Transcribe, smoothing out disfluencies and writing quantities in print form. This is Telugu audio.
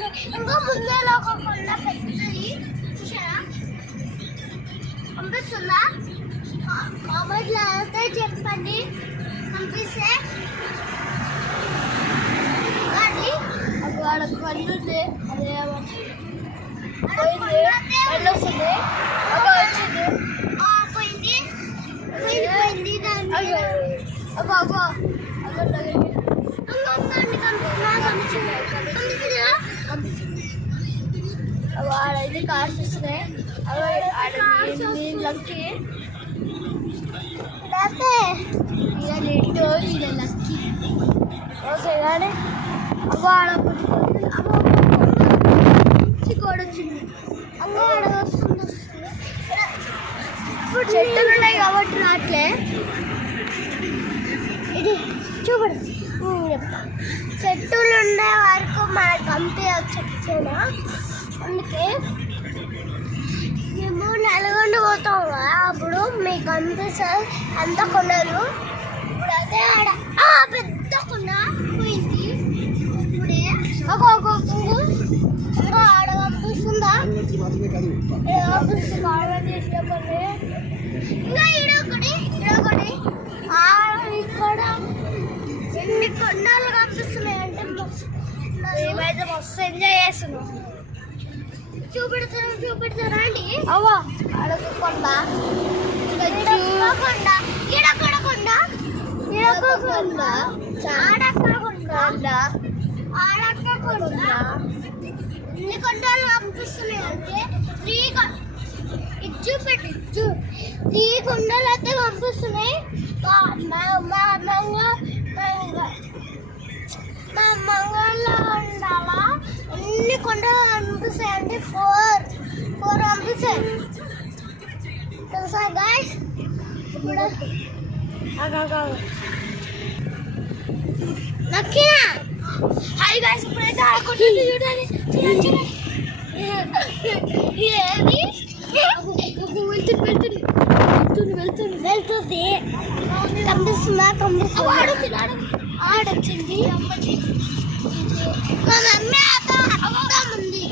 కనిపిస్తుంది. ఇంకా ముందే ఒక కొండ పెద్దది చూసారా, కనిపిస్తుందా? కామెంట్లో అయితే చెప్పండి కనిపిస్తే. కానీ అక్కడ కొండ అదే పోయింది, బండి వస్తుంది, అక్కడ వచ్చింది పోయింది పోయింది దాన్ని అబ్బా ఆడైతే కార్స్ వస్తున్నాయి. లక్కీ లక్కీ ఓకే కానీ అవ్వ ఆడ కూడా వచ్చింది. అవ్వ ఆడ వస్తుంది ఇప్పుడు చెట్టులు ఉన్నాయి కాబట్టి రాట్లే. ఇది చూపడు చెప్తా, చెట్టులు ఉండే వరకు మనకు పంపించచ్చేనా. అందుకే మేము నల్గొండ పోతాం కదా, అప్పుడు మీకు కనిపిస్తుంది అంత కొండలు. ఇప్పుడు అదే ఆడ పెద్ద కొండ పోయింది. ఇప్పుడే ఇంకా ఆడ కనిపిస్తుందా, కనిపిస్తుంది ఇంకా ఇడొకటి ఇక్కడ ఎన్ని కొండలు కనిపిస్తున్నాయి అంటే మేమైతే మస్తు ఎంజాయ్ చేస్తున్నాం. చూపెడతారా అండి? అవ్వ అడగ కొండ, కొండ ఈడక్కడ కొండ, ఈడొక కొండ, ఆడక్కడ కొండ, ఆడక్కడ కొండ. ఎన్ని కొండలు కనిపిస్తున్నాయి అంటే చూపెట్టు 3 కొండలు అయితే కనిపిస్తున్నాయి. మా మంగళలో ఉండాలా ఎన్ని కొండలు కనిపిస్తాయి అంటే 4 కనిపిస్తాయి తెలుసా గైస్. ఇప్పుడు నక్కినా హాయ్ గైస్, ఇప్పుడైతే ఆడుకుంటుంది చూడండి. వెళ్తుంది కనిపిస్తుందా? ఆడొచ్చింది. మా మమ్మీ అత్త ఉంది.